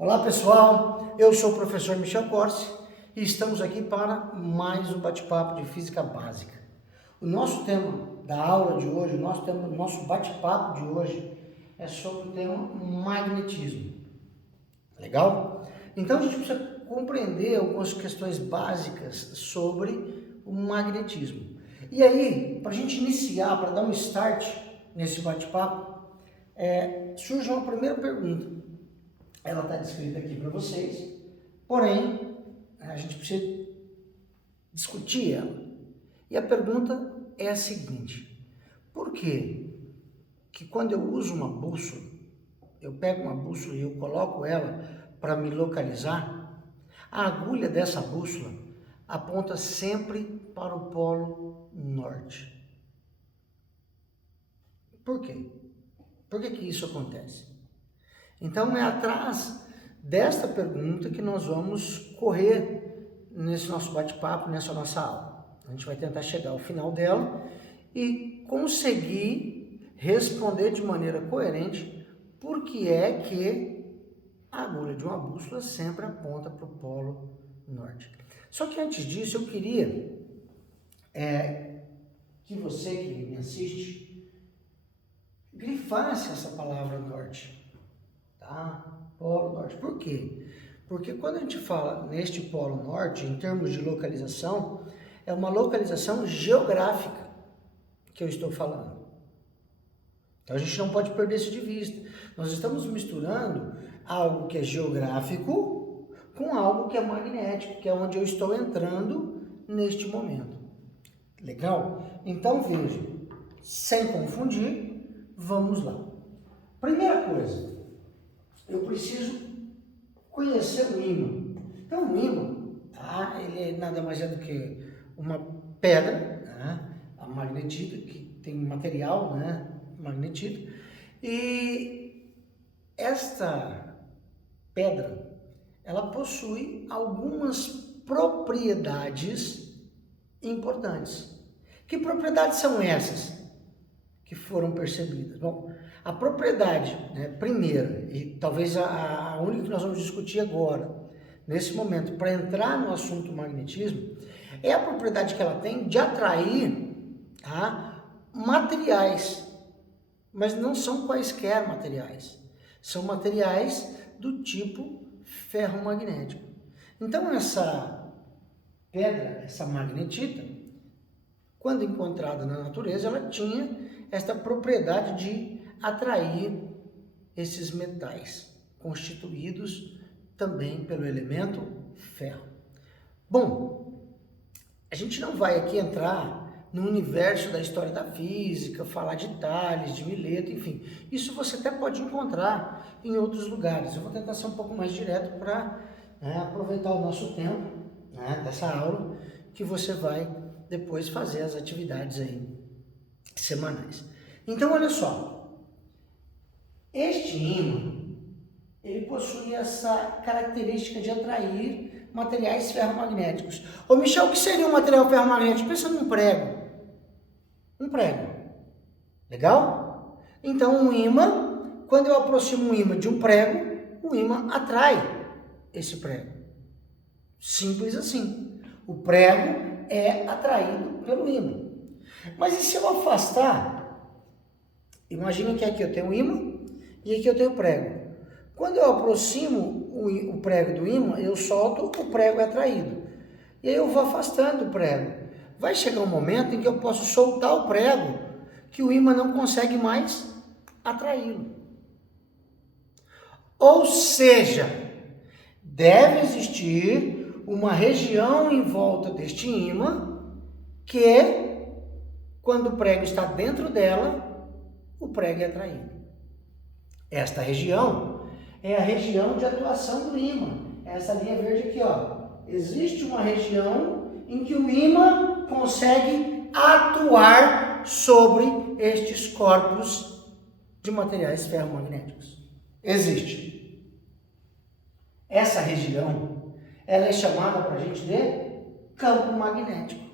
Olá pessoal, eu sou o professor Michel Corsi e estamos aqui para mais um bate-papo de Física Básica. O nosso tema da aula de hoje, o nosso bate-papo de hoje é sobre o tema magnetismo. Legal? Então a gente precisa compreender algumas questões básicas sobre o magnetismo. E aí, para a gente iniciar, para dar um start nesse bate-papo, surge uma primeira pergunta. Ela está descrita aqui para vocês, porém, a gente precisa discutir ela. E a pergunta é a seguinte: por que quando eu uso uma bússola, eu pego uma bússola e eu coloco ela para me localizar, a agulha dessa bússola aponta sempre para o polo norte? Por quê? Por que isso acontece? Então é atrás desta pergunta que nós vamos correr nesse nosso bate-papo, nessa nossa aula. A gente vai tentar chegar ao final dela e conseguir responder de maneira coerente por que é que a agulha de uma bússola sempre aponta para o polo norte. Só que antes disso eu queria que você que me assiste grifasse essa palavra norte. Polo norte. Por quê? Porque quando a gente fala neste polo norte, em termos de localização, é uma localização geográfica que eu estou falando. Então a gente não pode perder isso de vista. Nós estamos misturando algo que é geográfico com algo que é magnético, que é onde eu estou entrando neste momento. Legal? Então veja, sem confundir, vamos lá. Primeira coisa, eu preciso conhecer o ímã. Então, o ímã, ele nada mais é do que uma pedra, a magnetita, que tem material, magnetita, e esta pedra, ela possui algumas propriedades importantes. Que propriedades são essas que foram percebidas? Bom, a propriedade, primeira, e talvez a única que nós vamos discutir agora, nesse momento, para entrar no assunto magnetismo, é a propriedade que ela tem de atrair materiais, mas não são quaisquer materiais, são materiais do tipo ferromagnético. Então essa pedra, essa magnetita, quando encontrada na natureza, ela tinha esta propriedade de atrair esses metais, constituídos também pelo elemento ferro. Bom, a gente não vai aqui entrar no universo da história da física, falar de Thales, de Mileto, enfim. Isso você até pode encontrar em outros lugares. Eu vou tentar ser um pouco mais direto para aproveitar o nosso tempo dessa aula, que você vai depois fazer as atividades aí semanais. Então, olha só. Este ímã, ele possui essa característica de atrair materiais ferromagnéticos. Ô Michel, o que seria um material ferromagnético? Pensa num prego. Um prego. Legal? Então, um ímã, quando eu aproximo um ímã de um prego, o ímã atrai esse prego. Simples assim. O prego é atraído pelo ímã. Mas e se eu afastar? Imagina que aqui eu tenho um ímã e aqui eu tenho o prego. Quando eu aproximo o prego do ímã, eu solto, o prego é atraído. E aí eu vou afastando o prego. Vai chegar um momento em que eu posso soltar o prego, que o ímã não consegue mais atraí-lo. Ou seja, deve existir uma região em volta deste ímã que, quando o prego está dentro dela, o prego é atraído. Esta região é a região de atuação do ímã. Essa linha verde aqui, existe uma região em que o ímã consegue atuar sobre estes corpos de materiais ferromagnéticos. Existe. Essa região, ela é chamada para a gente de campo magnético.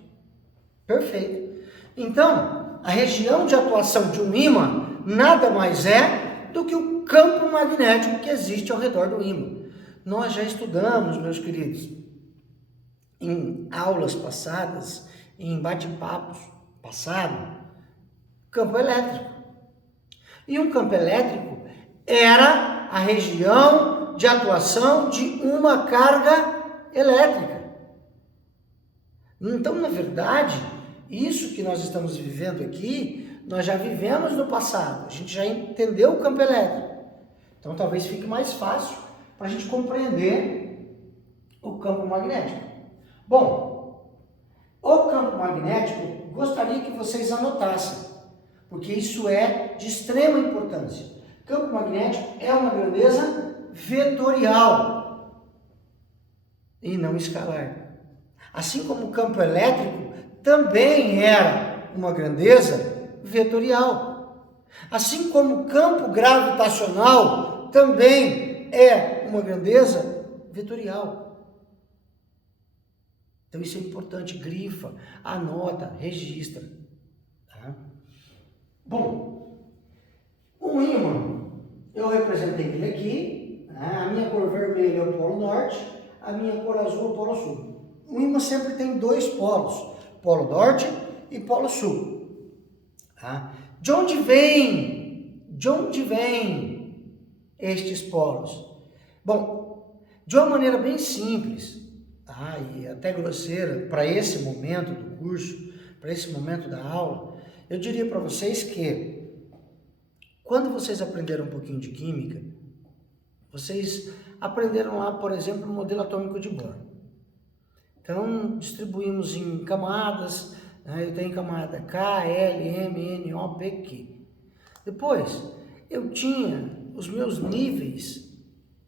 Perfeito. Então, a região de atuação de um ímã nada mais é do que o campo magnético que existe ao redor do ímã. Nós já estudamos, meus queridos, em aulas passadas, em bate-papos passados, campo elétrico. E um campo elétrico era a região de atuação de uma carga elétrica. Então, na verdade, isso que nós estamos vivendo aqui, nós já vivemos no passado. A gente já entendeu o campo elétrico. Então, talvez fique mais fácil para a gente compreender o campo magnético. Bom, o campo magnético, gostaria que vocês anotassem, porque isso é de extrema importância. Campo magnético é uma grandeza vetorial e não escalar. Assim como o campo elétrico também era uma grandeza vetorial. Assim como o campo gravitacional também é uma grandeza vetorial. Então isso é importante, grifa, anota, registra. Tá? Bom, o ímã, eu representei ele aqui, né? A minha cor vermelha é o polo norte, a minha cor azul é o polo sul. O ímã sempre tem dois polos, polo norte e polo sul. Tá? De onde vem estes polos? Bom, de uma maneira bem simples, tá? E até grosseira, para esse momento do curso, para esse momento da aula, eu diria para vocês que quando vocês aprenderam um pouquinho de química, vocês aprenderam lá, por exemplo, o modelo atômico de Bohr. Então, distribuímos em camadas, né? Eu tenho camada K, L, M, N, O, P, Q. Depois, eu tinha os meus níveis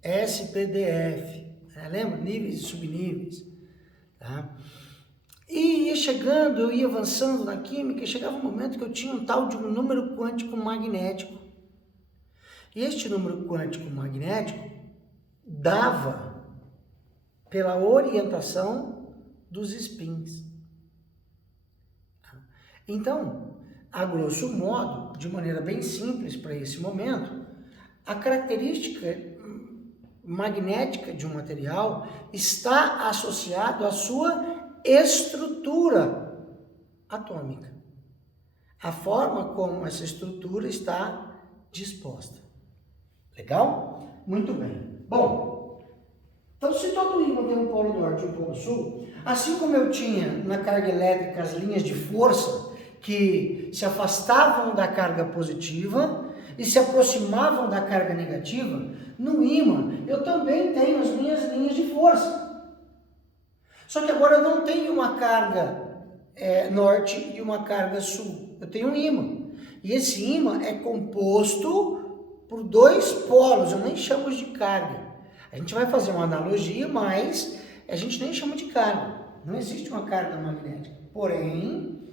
S, P, D, F. Lembra? Níveis e subníveis. Tá? E ia chegando, eu ia avançando na química, e chegava um momento que eu tinha um tal de um número quântico magnético. E este número quântico magnético dava pela orientação dos spins. Então, a grosso modo, de maneira bem simples para esse momento, a característica magnética de um material está associado à sua estrutura atômica. A forma como essa estrutura está disposta. Legal? Muito bem. Bom, então se todo ímã tem um polo norte e um polo sul, assim como eu tinha na carga elétrica as linhas de força que se afastavam da carga positiva e se aproximavam da carga negativa, no ímã eu também tenho as minhas linhas de força. Só que agora eu não tenho uma carga norte e uma carga sul. Eu tenho um ímã. E esse ímã é composto por dois polos, eu nem chamo de carga. A gente vai fazer uma analogia, mas a gente nem chama de carga. Não existe uma carga magnética. Porém,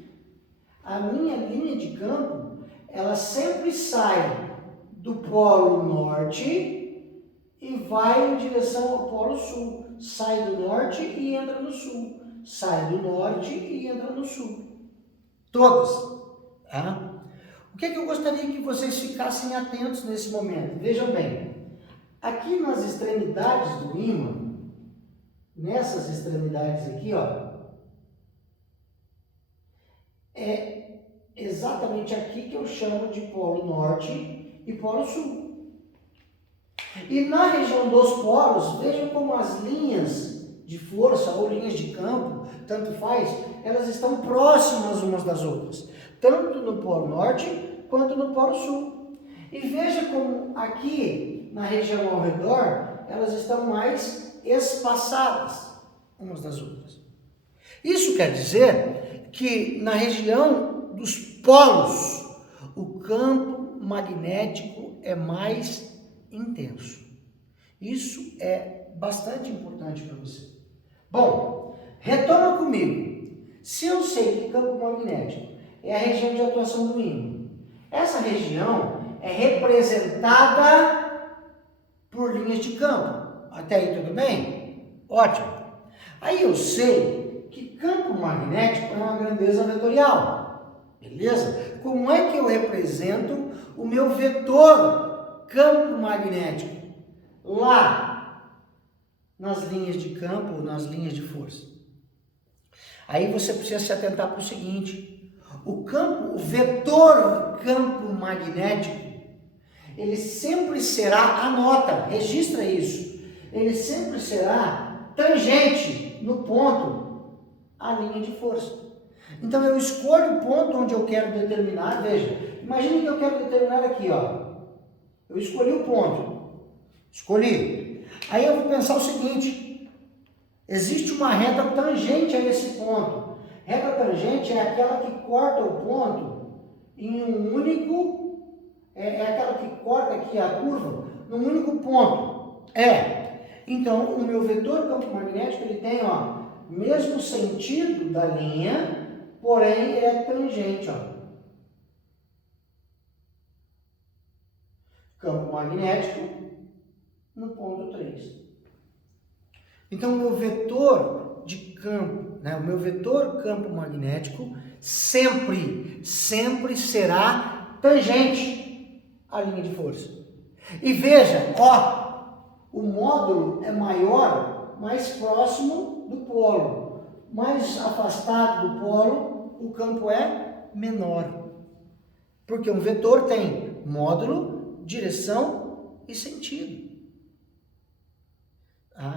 a minha linha de campo, ela sempre sai do polo norte e vai em direção ao polo sul. Sai do norte e entra no sul. Sai do norte e entra no sul. Todas. Tá? O que eu gostaria que vocês ficassem atentos nesse momento? Vejam bem, aqui nas extremidades do ímã, nessas extremidades aqui, ó, é exatamente aqui que eu chamo de polo norte e polo sul. E na região dos polos, vejam como as linhas de força ou linhas de campo, tanto faz, elas estão próximas umas das outras, tanto no polo norte quanto no polo sul. E veja como aqui na região ao redor, elas estão mais espaçadas umas das outras. Isso quer dizer que na região dos polos, o campo magnético é mais intenso. Isso é bastante importante para você. Bom, retoma comigo. Se eu sei que campo magnético é a região de atuação do ímã, essa região é representada por linhas de campo. Até aí tudo bem? Ótimo. Aí eu sei que campo magnético é uma grandeza vetorial. Beleza? Como é que eu represento o meu vetor campo magnético? Lá nas linhas de campo, nas linhas de força. Aí você precisa se atentar para o seguinte: o vetor campo magnético, ele sempre será, anota, registra isso, ele sempre será tangente no ponto à linha de força. Então eu escolho o ponto onde eu quero determinar, veja, imagine que eu quero determinar aqui, ó. Eu escolhi o ponto, escolhi. Aí eu vou pensar o seguinte: existe uma reta tangente a esse ponto. Reta tangente é aquela que corta o ponto em um único, é aquela que corta aqui a curva num único ponto. Então, o meu vetor campo magnético, ele tem, ó, mesmo sentido da linha, porém ele é tangente, ó. Campo magnético no ponto 3. Então, o meu vetor de campo, né, o meu vetor campo magnético sempre será tangente à linha de força. E veja, ó, o módulo é maior, mais próximo do polo. Mais afastado do polo, o campo é menor. Porque um vetor tem módulo, direção e sentido.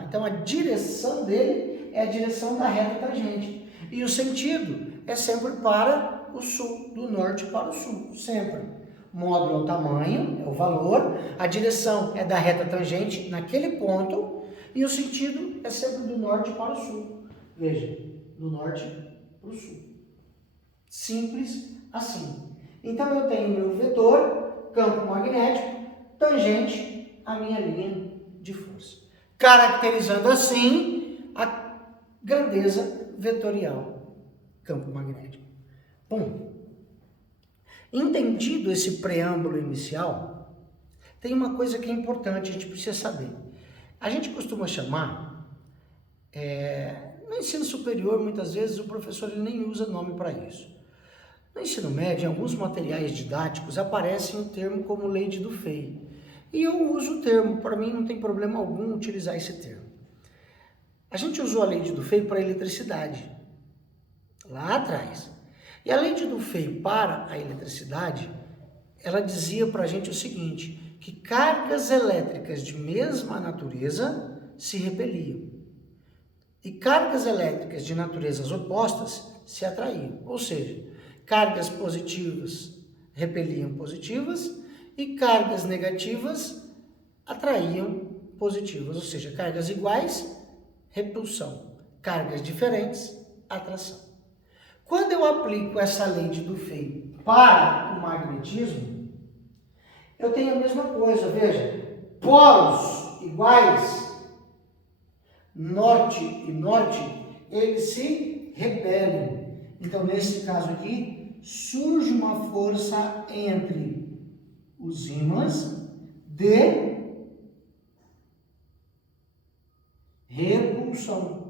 Então a direção dele é a direção da reta tangente. E o sentido é sempre para o sul, do norte para o sul, sempre. Módulo é o tamanho, é o valor, a direção é da reta tangente naquele ponto e o sentido é sempre do norte para o sul. Veja, do norte para o sul. Simples assim. Então eu tenho meu vetor, campo magnético, tangente à minha linha de força, caracterizando assim a grandeza vetorial, campo magnético. Bom, entendido esse preâmbulo inicial, tem uma coisa que é importante, a gente precisa saber. A gente costuma chamar, no ensino superior, muitas vezes o professor ele nem usa nome para isso. No ensino médio, em alguns materiais didáticos, aparece um termo como lei de Dufay. E eu uso o termo, para mim não tem problema algum utilizar esse termo. A gente usou a lei de Dufay para a eletricidade, lá atrás. E a lei de Dufay para a eletricidade, ela dizia para a gente o seguinte, que cargas elétricas de mesma natureza se repeliam. E cargas elétricas de naturezas opostas se atraíam. Ou seja, cargas positivas repeliam positivas e cargas negativas atraíam positivas. Ou seja, cargas iguais, repulsão. Cargas diferentes, atração. Quando eu aplico essa lei de Dufay para o magnetismo, eu tenho a mesma coisa, veja, polos iguais, norte e norte, eles se repelem. Então, nesse caso aqui, surge uma força entre os ímãs de repulsão.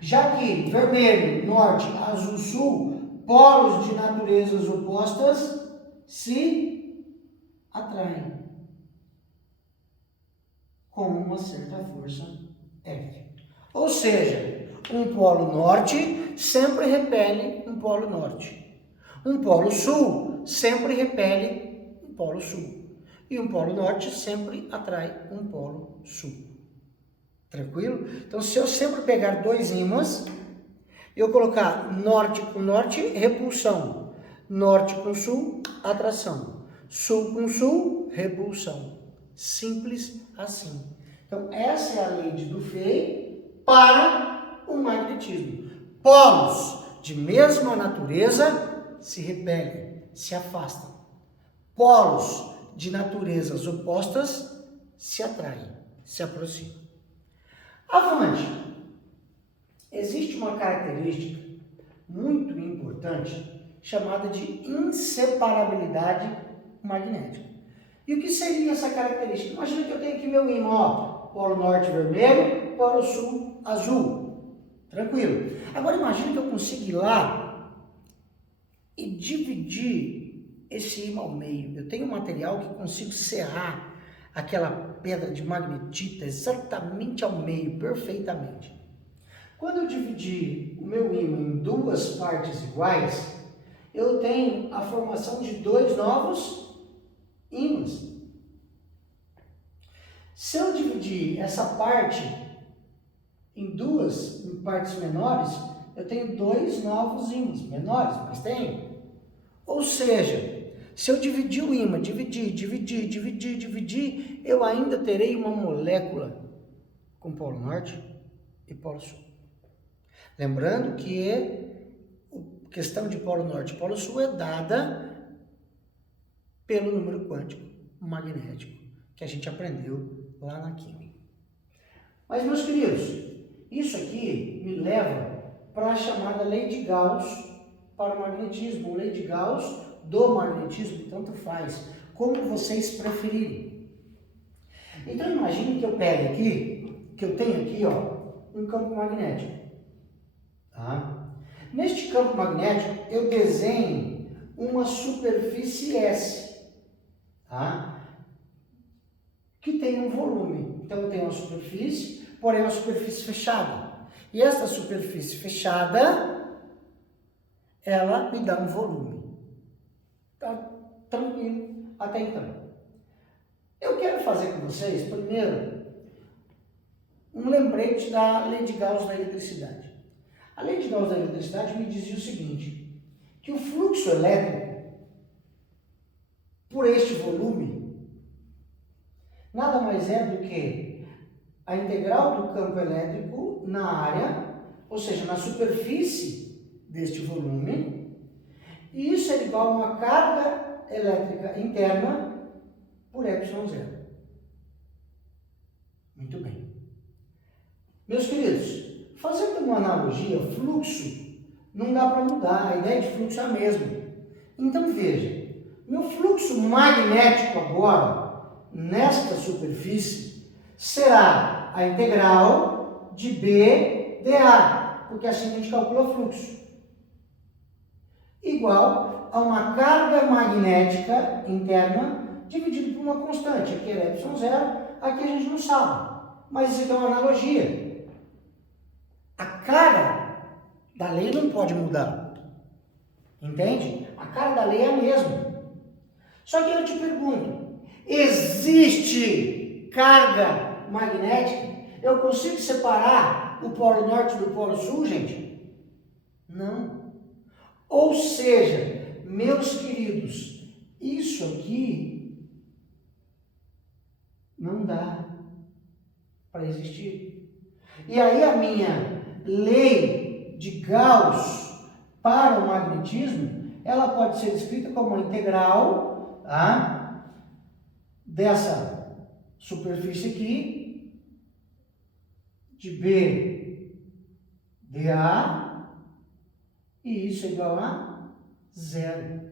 Já que vermelho, norte, azul, sul, polos de naturezas opostas se atraem com uma certa força F. Ou seja, um polo norte sempre repele um polo norte. Um polo sul sempre repele um polo sul. E um polo norte sempre atrai um polo sul. Tranquilo? Então, se eu sempre pegar dois ímãs, eu colocar norte com norte, repulsão. Norte com sul, atração. Sul com sul, repulsão. Simples assim. Então, essa é a lei de Dufay para o magnetismo. Polos de mesma natureza se repelem, se afastam. Polos de naturezas opostas se atraem, se aproximam. Avante, existe uma característica muito importante chamada de inseparabilidade magnética. E o que seria essa característica? Imagina que eu tenho aqui meu ímã, ó, polo norte vermelho, polo sul azul. Tranquilo. Agora imagina que eu consiga ir lá e dividir esse ímã ao meio. Eu tenho um material que consigo serrar aquela pedra de magnetita exatamente ao meio, perfeitamente. Quando eu dividir o meu ímã em duas partes iguais, eu tenho a formação de dois novos ímãs. Se eu dividir essa parte em duas partes menores, eu tenho dois novos ímãs, menores, mas tenho. Ou seja, se eu dividir o ímã, dividir, eu ainda terei uma molécula com polo norte e polo sul. Lembrando que a questão de polo norte e polo sul é dada pelo número quântico magnético, que a gente aprendeu lá na química. Mas, meus queridos, isso aqui me leva para a chamada lei de Gauss para o magnetismo, lei de Gauss do magnetismo, tanto faz, como vocês preferirem. Então, imagine que eu pegue aqui, que eu tenho aqui, ó, um campo magnético. Tá? Neste campo magnético, eu desenho uma superfície S, tá? Que tem um volume. Então, eu tenho uma superfície, porém uma superfície fechada. E essa superfície fechada, ela me dá um volume. Tá tranquilo até então. Eu quero fazer com vocês, primeiro, um lembrete da lei de Gauss da eletricidade. A lei de Gauss da eletricidade me dizia o seguinte, que o fluxo elétrico, por este volume, nada mais é do que a integral do campo elétrico na área, ou seja, na superfície deste volume, e isso é igual a uma carga elétrica interna por ε0. Muito bem. Meus queridos, fazendo uma analogia, fluxo não dá para mudar, a ideia de fluxo é a mesma. Então veja, meu fluxo magnético agora, nesta superfície, será a integral de B dA, porque assim a gente calcula fluxo. Igual a uma carga magnética interna dividido por uma constante. Aqui é ε0, aqui a gente não sabe. Mas isso aqui é uma analogia. A cara da lei não pode mudar. Entende? A cara da lei é a mesma. Só que eu te pergunto, existe carga magnética? Eu consigo separar o polo norte do polo sul, gente? Não. Ou seja, meus queridos, isso aqui não dá para existir. E aí a minha lei de Gauss para o magnetismo, ela pode ser escrita como uma integral, tá, dessa superfície aqui, de B dA, e isso é igual a 0.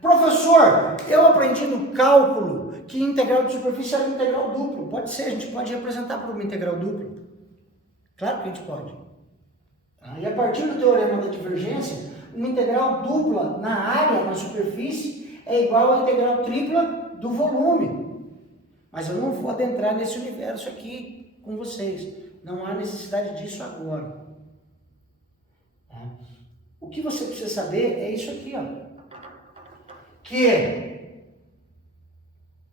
Professor, eu aprendi no cálculo que integral de superfície era integral duplo. Pode ser, a gente pode representar por uma integral dupla. Claro que a gente pode. E a partir do teorema da divergência, uma integral dupla na área, na superfície, é igual à integral tripla do volume. Mas eu não vou adentrar nesse universo aqui com vocês. Não há necessidade disso agora. O que você precisa saber é isso aqui, ó. Que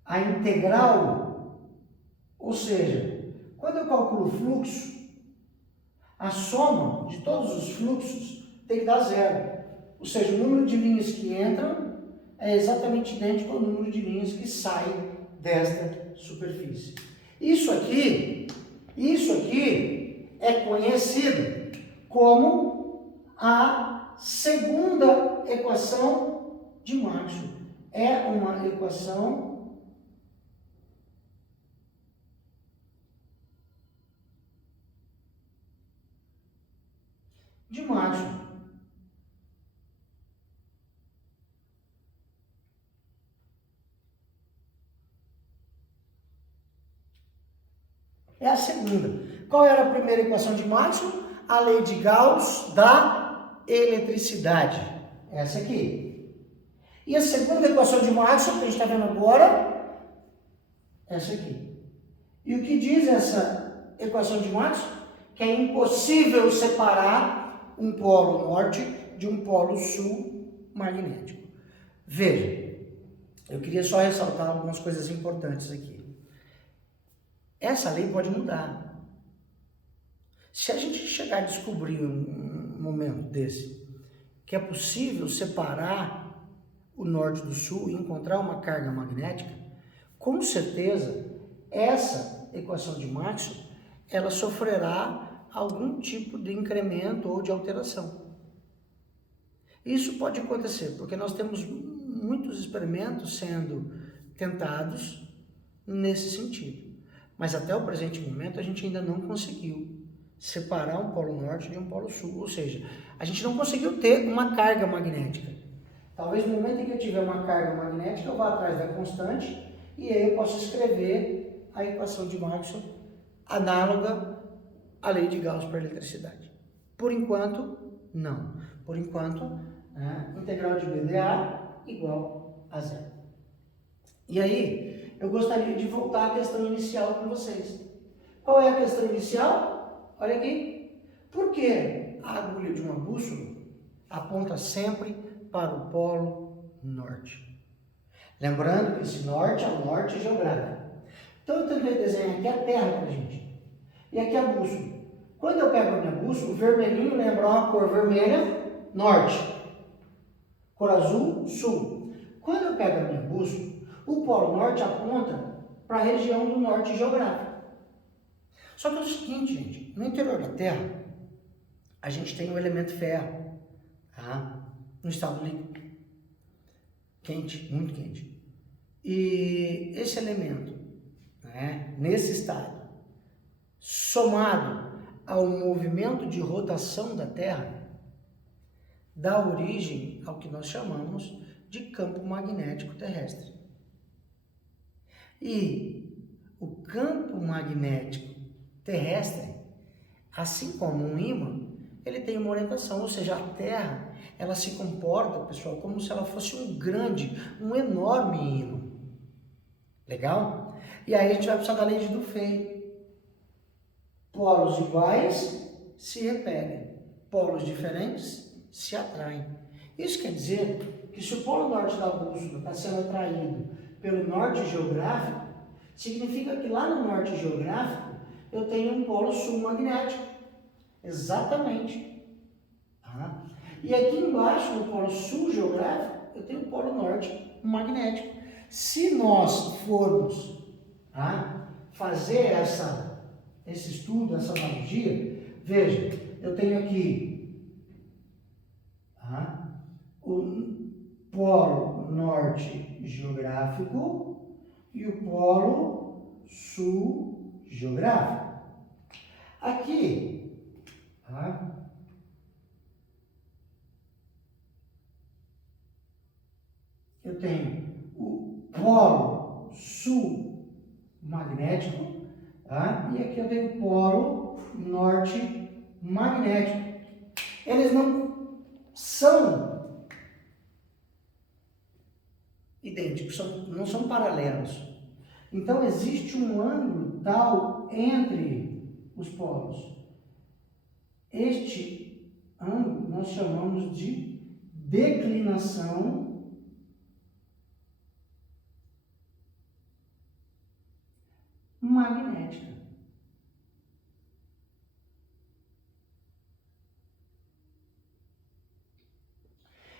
a integral, ou seja, quando eu calculo o fluxo, a soma de todos os fluxos tem que dar 0. Ou seja, o número de linhas que entram é exatamente idêntico ao número de linhas que saem desta superfície. Isso aqui é conhecido como a segunda equação de Maxwell. É uma equação de Maxwell. É a segunda. Qual era a primeira equação de Maxwell? A lei de Gauss da eletricidade. Essa aqui. E a segunda equação de Maxwell, que a gente está vendo agora, essa aqui. E o que diz essa equação de Maxwell? Que é impossível separar um polo norte de um polo sul magnético. Veja, eu queria só ressaltar algumas coisas importantes aqui. Essa lei pode mudar. Se a gente chegar a descobrir um momento desse, que é possível separar o norte do sul e encontrar uma carga magnética, com certeza essa equação de Maxwell, ela sofrerá algum tipo de incremento ou de alteração. Isso pode acontecer, porque nós temos muitos experimentos sendo tentados nesse sentido. Mas até o presente momento a gente ainda não conseguiu separar um polo norte de um polo sul, ou seja, a gente não conseguiu ter uma carga magnética. Talvez no momento em que eu tiver uma carga magnética eu vá atrás da constante e aí eu posso escrever a equação de Maxwell análoga à lei de Gauss para a eletricidade. Por enquanto, não. Por enquanto, integral de BdA igual a zero. E aí, eu gostaria de voltar à questão inicial com vocês. Qual é a questão inicial? Olha aqui. Por que a agulha de uma bússola aponta sempre para o polo norte? Lembrando que esse norte é o norte geográfico. Então, eu tentei desenhar aqui a Terra para a gente. E aqui a bússola. Quando eu pego a minha bússola, o vermelhinho lembra uma cor vermelha, norte. Cor azul, sul. Quando eu pego a minha bússola, o polo norte aponta para a região do norte geográfico. Só que é o seguinte, gente, no interior da Terra, a gente tem o elemento ferro, tá? No estado líquido. Quente, muito quente. E esse elemento, nesse estado, somado ao movimento de rotação da Terra, dá origem ao que nós chamamos de campo magnético terrestre. E o campo magnético terrestre, assim como um ímã, ele tem uma orientação, ou seja, a Terra, ela se comporta, pessoal, como se ela fosse um enorme ímã. Legal? E aí a gente vai precisar da lei de Dufay. Polos iguais se repelem, polos diferentes se atraem. Isso quer dizer que se o polo norte da bússola está sendo atraído pelo norte geográfico, significa que lá no norte geográfico eu tenho um polo sul magnético. Exatamente. E aqui embaixo, no polo sul geográfico, eu tenho o polo norte magnético. Se nós formos fazer esse estudo, essa analogia, veja, eu tenho aqui o polo norte geográfico e o polo sul geográfico. Aqui, eu tenho o polo sul magnético, e aqui eu tenho o polo norte magnético. Eles não são idênticos, não são paralelos. Então existe um ângulo tal entre os polos. Este ângulo nós chamamos de declinação magnética.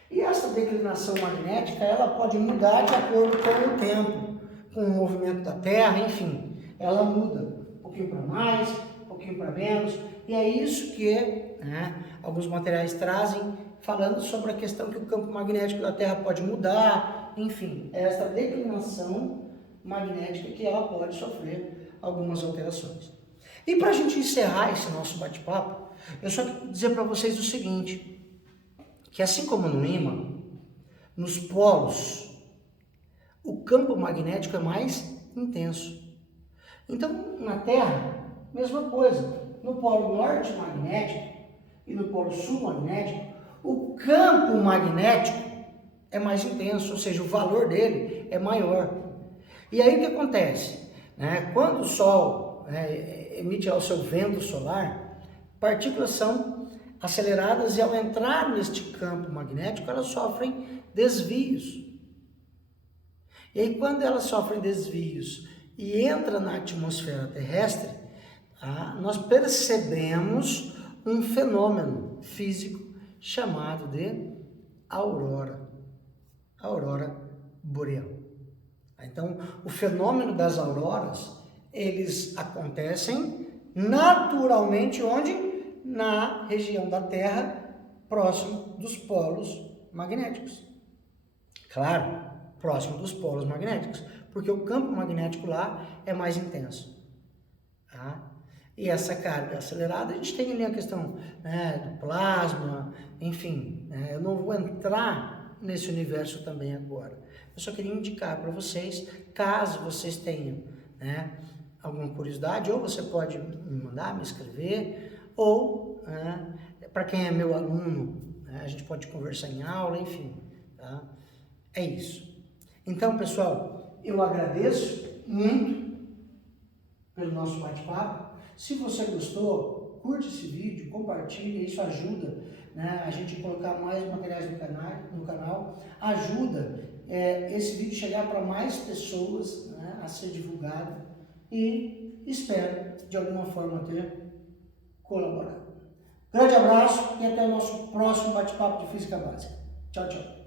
E essa declinação magnética, ela pode mudar de acordo com o tempo, com o movimento da Terra, enfim, ela muda, um pouquinho para mais, um pouquinho para menos, e é isso que alguns materiais trazem, falando sobre a questão que o campo magnético da Terra pode mudar, enfim, é essa declinação magnética que ela pode sofrer algumas alterações. E para a gente encerrar esse nosso bate-papo, eu só quero dizer para vocês o seguinte, que assim como no ímã, nos polos, o campo magnético é mais intenso. Então, na Terra, mesma coisa. No polo norte magnético e no polo sul magnético, o campo magnético é mais intenso, ou seja, o valor dele é maior. E aí o que acontece? né? Quando o Sol, né, emite o seu vento solar, partículas são aceleradas e ao entrar neste campo magnético, elas sofrem desvios. E aí, quando elas sofrem desvios e entram na atmosfera terrestre, tá, nós percebemos um fenômeno físico chamado de aurora boreal. Então, o fenômeno das auroras, eles acontecem naturalmente onde? Na região da Terra, próximo dos polos magnéticos. Claro, próximo dos polos magnéticos, porque o campo magnético lá é mais intenso. Tá? E essa carga acelerada, a gente tem ali a questão, né, do plasma, enfim, né, eu não vou entrar nesse universo também agora. Eu só queria indicar para vocês, caso vocês tenham, né, alguma curiosidade, ou você pode me mandar, me escrever, ou, né, para quem é meu aluno, né, a gente pode conversar em aula, enfim, tá? É isso. Então, pessoal, eu agradeço muito pelo nosso bate-papo. Se você gostou, curte esse vídeo, compartilha, isso ajuda, né, a gente colocar mais materiais no canal, ajuda esse vídeo chegar para mais pessoas, né, a ser divulgado, e espero de alguma forma ter colaborado. Grande abraço e até o nosso próximo bate-papo de Física Básica. Tchau, tchau.